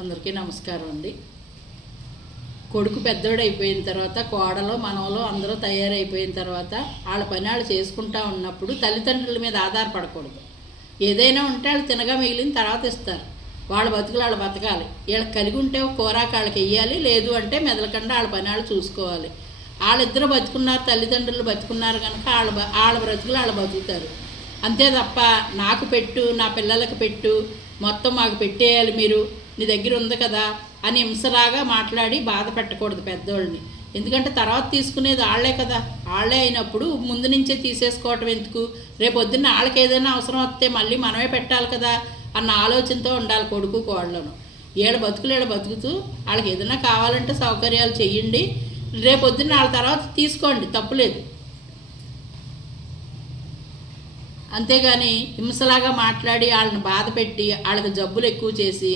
అందరికీ నమస్కారం అండి. కొడుకు పెద్దోడు అయిపోయిన తర్వాత కోడలు మనవలు అందరూ తయారైపోయిన తర్వాత వాళ్ళ పని వాళ్ళు చేసుకుంటా ఉన్నప్పుడు తల్లిదండ్రుల మీద ఆధారపడకూడదు. ఏదైనా ఉంటే వాళ్ళు తినగా మిగిలిన తర్వాత ఇస్తారు. వాళ్ళ బతుకులు వాళ్ళు బతకాలి. వీళ్ళకి కలిగి ఉంటే కూరాకు వాళ్ళకి వెయ్యాలి, లేదు అంటే మెదలకుండా వాళ్ళ పని వాళ్ళు చూసుకోవాలి. వాళ్ళిద్దరు బతుకున్నారు, తల్లిదండ్రులు బతుకున్నారు కనుక వాళ్ళ బ్రతుకులు వాళ్ళు బతుకుతారు. అంతే తప్ప నాకు పెట్టు, నా పిల్లలకు పెట్టు, మొత్తం మాకు పెట్టేయాలి, మీరు నీ దగ్గర ఉంది కదా అని హింసలాగా మాట్లాడి బాధ పెట్టకూడదు పెద్దోళ్ళని. ఎందుకంటే తర్వాత తీసుకునేది వాళ్ళే కదా. వాళ్ళే అయినప్పుడు ముందు నుంచే తీసేసుకోవటం ఎందుకు? రేపు పొద్దున్న వాళ్ళకి ఏదైనా అవసరం వస్తే మళ్ళీ మనమే పెట్టాలి కదా అన్న ఆలోచనతో ఉండాలి కొడుకు కోడలను. వీళ్ళ బతుకుతూ వాళ్ళకి ఏదైనా కావాలంటే సౌకర్యాలు చెయ్యండి, రేపు పొద్దున్న వాళ్ళ తర్వాత తీసుకోండి, తప్పులేదు. అంతేగాని హింసలాగా మాట్లాడి వాళ్ళని బాధ పెట్టి వాళ్ళకి జబ్బులు ఎక్కువ చేసి